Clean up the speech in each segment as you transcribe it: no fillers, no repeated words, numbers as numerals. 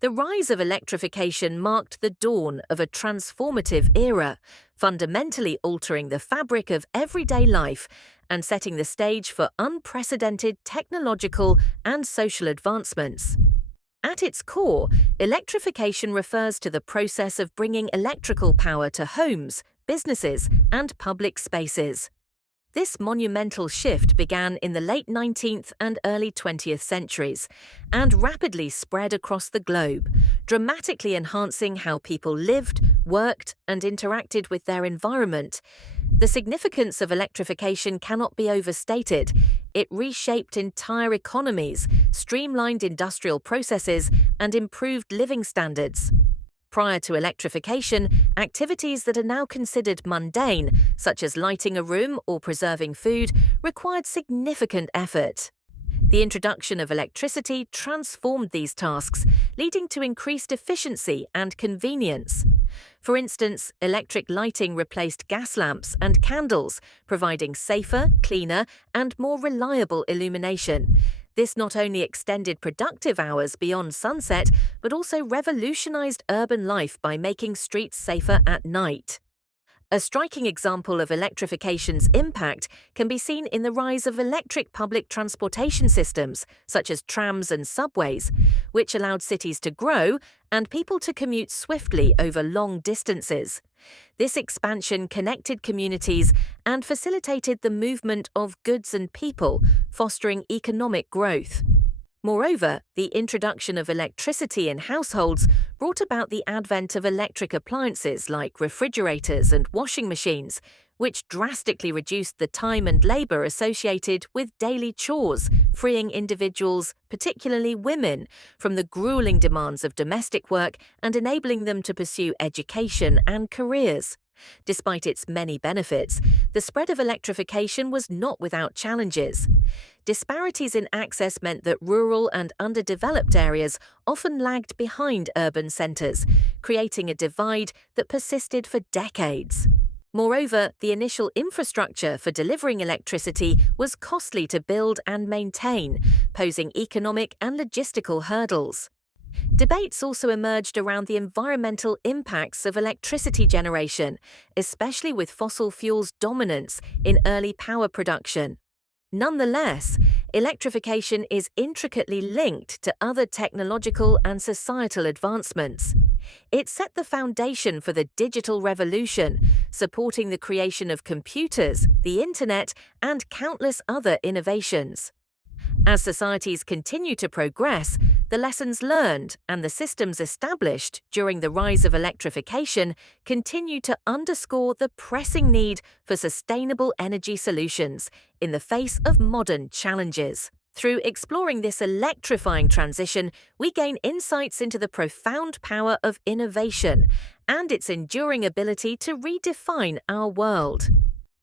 The rise of electrification marked the dawn of a transformative era, fundamentally altering the fabric of everyday life and setting the stage for unprecedented technological and social advancements. At its core, electrification refers to the process of bringing electrical power to homes, businesses, and public spaces. This monumental shift began in the late 19th and early 20th centuries and rapidly spread across the globe, dramatically enhancing how people lived, worked, and interacted with their environment. The significance of electrification cannot be overstated. It reshaped entire economies, streamlined industrial processes, and improved living standards. Prior to electrification, activities that are now considered mundane, such as lighting a room or preserving food, required significant effort. The introduction of electricity transformed these tasks, leading to increased efficiency and convenience. For instance, electric lighting replaced gas lamps and candles, providing safer, cleaner, and more reliable illumination. This not only extended productive hours beyond sunset, but also revolutionized urban life by making streets safer at night. A striking example of electrification's impact can be seen in the rise of electric public transportation systems, such as trams and subways, which allowed cities to grow and people to commute swiftly over long distances. This expansion connected communities and facilitated the movement of goods and people, fostering economic growth. Moreover, the introduction of electricity in households brought about the advent of electric appliances like refrigerators and washing machines, which drastically reduced the time and labor associated with daily chores, freeing individuals, particularly women, from the grueling demands of domestic work and enabling them to pursue education and careers. Despite its many benefits, the spread of electrification was not without challenges. Disparities in access meant that rural and underdeveloped areas often lagged behind urban centres, creating a divide that persisted for decades. Moreover, the initial infrastructure for delivering electricity was costly to build and maintain, posing economic and logistical hurdles. Debates also emerged around the environmental impacts of electricity generation, especially with fossil fuels' dominance in early power production. Nonetheless, electrification is intricately linked to other technological and societal advancements. It set the foundation for the digital revolution, supporting the creation of computers, the internet, and countless other innovations. As societies continue to progress, the lessons learned and the systems established during the rise of electrification continue to underscore the pressing need for sustainable energy solutions in the face of modern challenges. Through exploring this electrifying transition, we gain insights into the profound power of innovation and its enduring ability to redefine our world.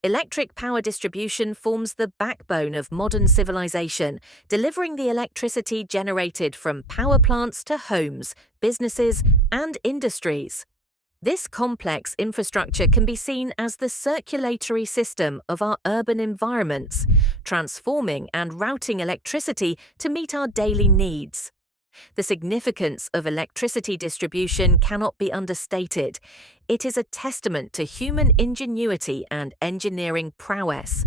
Electric power distribution forms the backbone of modern civilization, delivering the electricity generated from power plants to homes, businesses, and industries. This complex infrastructure can be seen as the circulatory system of our urban environments, transforming and routing electricity to meet our daily needs. The significance of electricity distribution cannot be understated. It is a testament to human ingenuity and engineering prowess.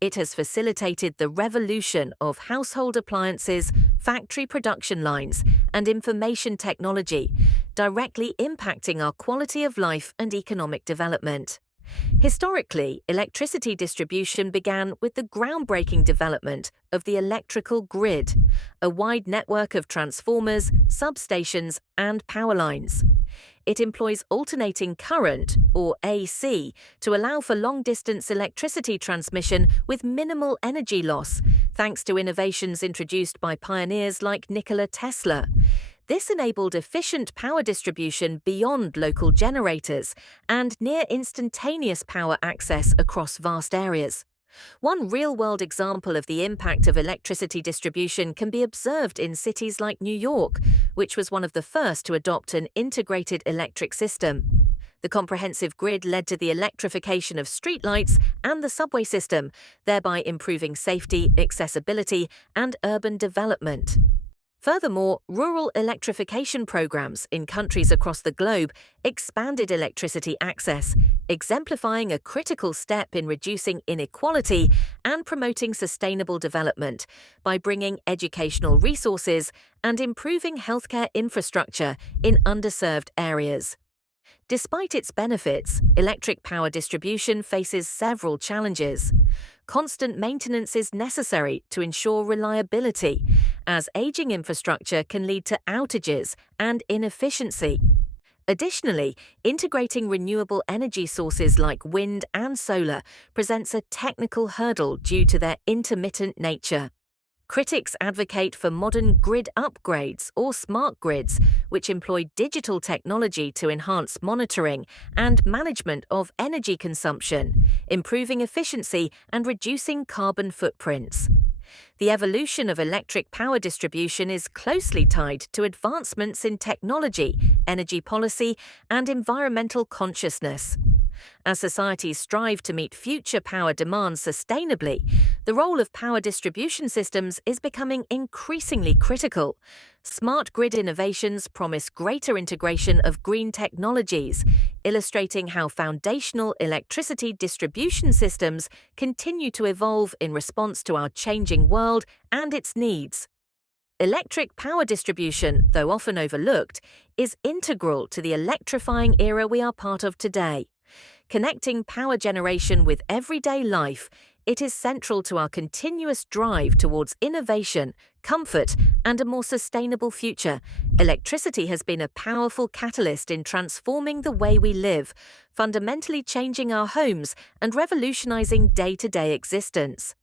It has facilitated the revolution of household appliances, factory production lines, and information technology, directly impacting our quality of life and economic development. Historically, electricity distribution began with the groundbreaking development of the electrical grid, a wide network of transformers, substations, and power lines. It employs alternating current, or AC, to allow for long-distance electricity transmission with minimal energy loss, thanks to innovations introduced by pioneers like Nikola Tesla. This enabled efficient power distribution beyond local generators and near-instantaneous power access across vast areas. One real-world example of the impact of electricity distribution can be observed in cities like New York, which was one of the first to adopt an integrated electric system. The comprehensive grid led to the electrification of streetlights and the subway system, thereby improving safety, accessibility, and urban development. Furthermore, rural electrification programs in countries across the globe expanded electricity access, exemplifying a critical step in reducing inequality and promoting sustainable development by bringing educational resources and improving healthcare infrastructure in underserved areas. Despite its benefits, electric power distribution faces several challenges. Constant maintenance is necessary to ensure reliability, as aging infrastructure can lead to outages and inefficiency. Additionally, integrating renewable energy sources like wind and solar presents a technical hurdle due to their intermittent nature. Critics advocate for modern grid upgrades or smart grids, which employ digital technology to enhance monitoring and management of energy consumption, improving efficiency and reducing carbon footprints. The evolution of electric power distribution is closely tied to advancements in technology, energy policy, and environmental consciousness. As societies strive to meet future power demands sustainably, the role of power distribution systems is becoming increasingly critical. Smart grid innovations promise greater integration of green technologies, illustrating how foundational electricity distribution systems continue to evolve in response to our changing world and its needs. Electric power distribution, though often overlooked, is integral to the electrifying era we are part of today. Connecting power generation with everyday life, it is central to our continuous drive towards innovation, comfort, and a more sustainable future. Electricity has been a powerful catalyst in transforming the way we live, fundamentally changing our homes and revolutionizing day-to-day existence.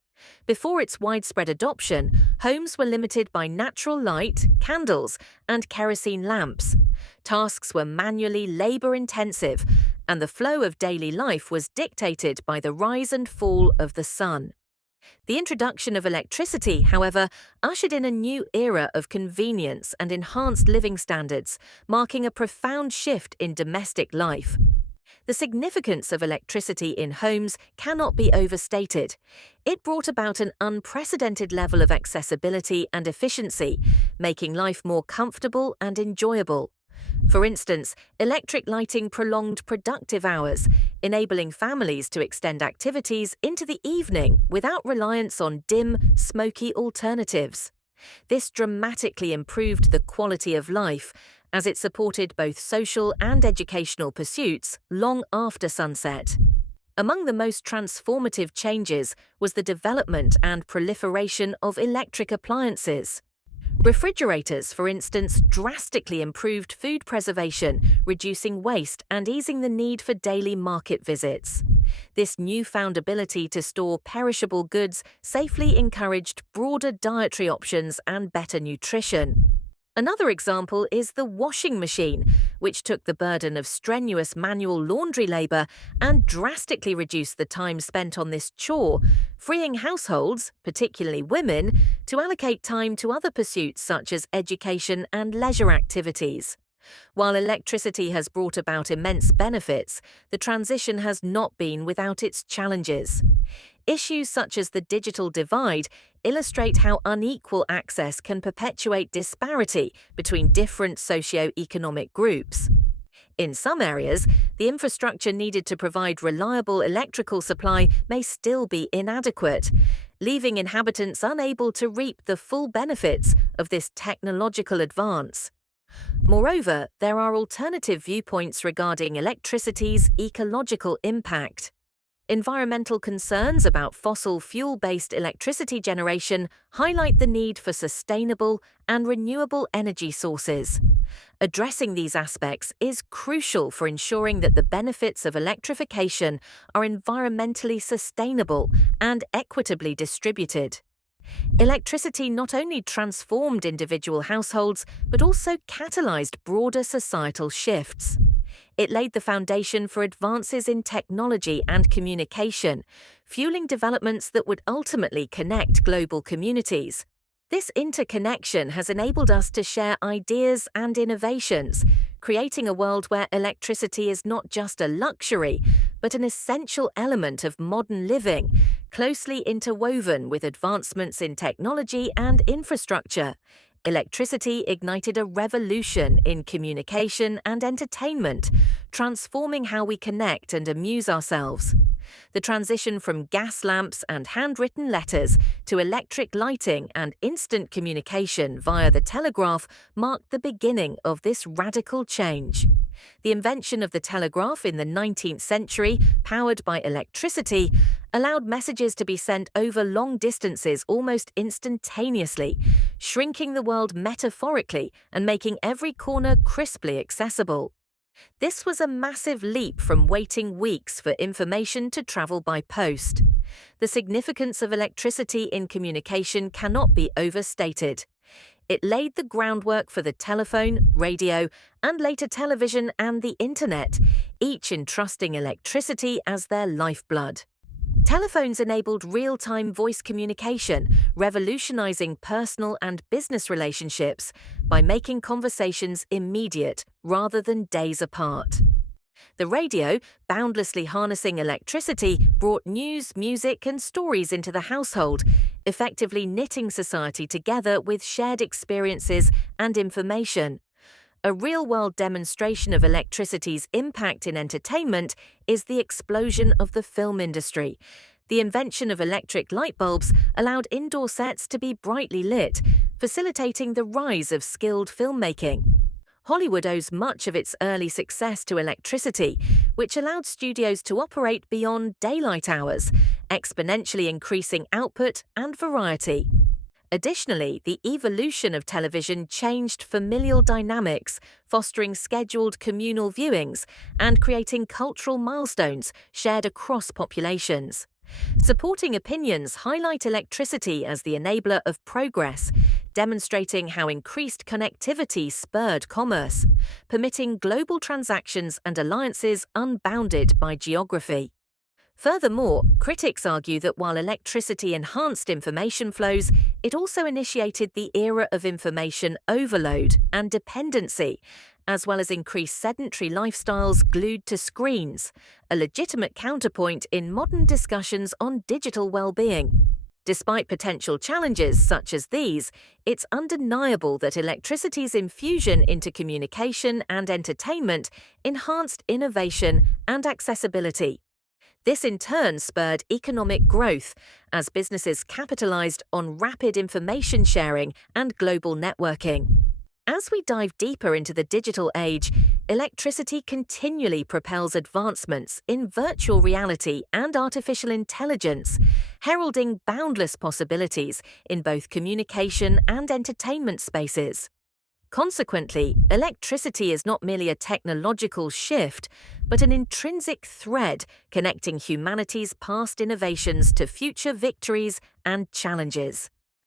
Before its widespread adoption, homes were limited by natural light, candles, and kerosene lamps. Tasks were manually labor-intensive, and the flow of daily life was dictated by the rise and fall of the sun. The introduction of electricity, however, ushered in a new era of convenience and enhanced living standards, marking a profound shift in domestic life. The significance of electricity in homes cannot be overstated. It brought about an unprecedented level of accessibility and efficiency, making life more comfortable and enjoyable. For instance, electric lighting prolonged productive hours, enabling families to extend activities into the evening without reliance on dim, smoky alternatives. This dramatically improved the quality of life, as it supported both social and educational pursuits long after sunset. Among the most transformative changes was the development and proliferation of electric appliances. Refrigerators, for instance, drastically improved food preservation, reducing waste and easing the need for daily market visits. This newfound ability to store perishable goods safely encouraged broader dietary options and better nutrition. Another example is the washing machine, which took the burden of strenuous manual laundry labor and drastically reduced the time spent on this chore, freeing households, particularly women, to allocate time to other pursuits such as education and leisure activities. While electricity has brought about immense benefits, the transition has not been without its challenges. Issues such as the digital divide illustrate how unequal access can perpetuate disparity between different socio-economic groups. In some areas, the infrastructure needed to provide reliable electrical supply may still be inadequate, leaving inhabitants unable to reap the full benefits of this technological advance. Moreover, there are alternative viewpoints regarding electricity's ecological impact. Environmental concerns about fossil fuel-based electricity generation highlight the need for sustainable and renewable energy sources. Addressing these aspects is crucial for ensuring that the benefits of electrification are environmentally sustainable and equitably distributed. Electricity not only transformed individual households, but also catalyzed broader societal shifts. It laid the foundation for advances in technology and communication, fueling developments that would ultimately connect global communities. This interconnection has enabled us to share ideas and innovations, creating a world where electricity is not just a luxury, but an essential element of modern living, closely interwoven with advancements in technology and infrastructure. Electricity ignited a revolution in communication and entertainment, transforming how we connect and amuse ourselves. The transition from gas lamps and handwritten letters to electric lighting and instant communication via the telegraph marked the beginning of this radical change. The invention of the telegraph in the 19th century, powered by electricity, allowed messages to be sent over long distances almost instantaneously, shrinking the world metaphorically and making every corner crisply accessible. This was a massive leap from waiting weeks for information to travel by post. The significance of electricity in communication cannot be overstated. It laid the groundwork for the telephone, radio, and later television and the internet, each entrusting electricity as their lifeblood. Telephones enabled real-time voice communication, revolutionizing personal and business relationships by making conversations immediate rather than days apart. The radio, boundlessly harnessing electricity, brought news, music, and stories into the household, effectively knitting society together with shared experiences and information. A real-world demonstration of electricity's impact in entertainment is the explosion of the film industry. The invention of electric light bulbs allowed indoor sets to be brightly lit, facilitating the rise of skilled filmmaking. Hollywood owes much of its early success to electricity, which allowed studios to operate beyond daylight hours, exponentially increasing output and variety. Additionally, the evolution of television changed familial dynamics, fostering scheduled communal viewings and creating cultural milestones shared across populations. Supporting opinions highlight electricity as the enabler of progress, demonstrating how increased connectivity spurred commerce, permitting global transactions and alliances unbounded by geography. Furthermore, critics argue that while electricity enhanced information flows, it also initiated the era of information overload and dependency, as well as increased sedentary lifestyles glued to screens, a legitimate counterpoint in modern discussions on digital well-being. Despite potential challenges such as these, it's undeniable that electricity's infusion into communication and entertainment enhanced innovation and accessibility. This in turn spurred economic growth as businesses capitalized on rapid information sharing and global networking. As we dive deeper into the digital age, electricity continually propels advancements in virtual reality and artificial intelligence, heralding boundless possibilities in both communication and entertainment spaces. Consequently, electricity is not merely a technological shift, but an intrinsic thread connecting humanity's past innovations to future victories and challenges.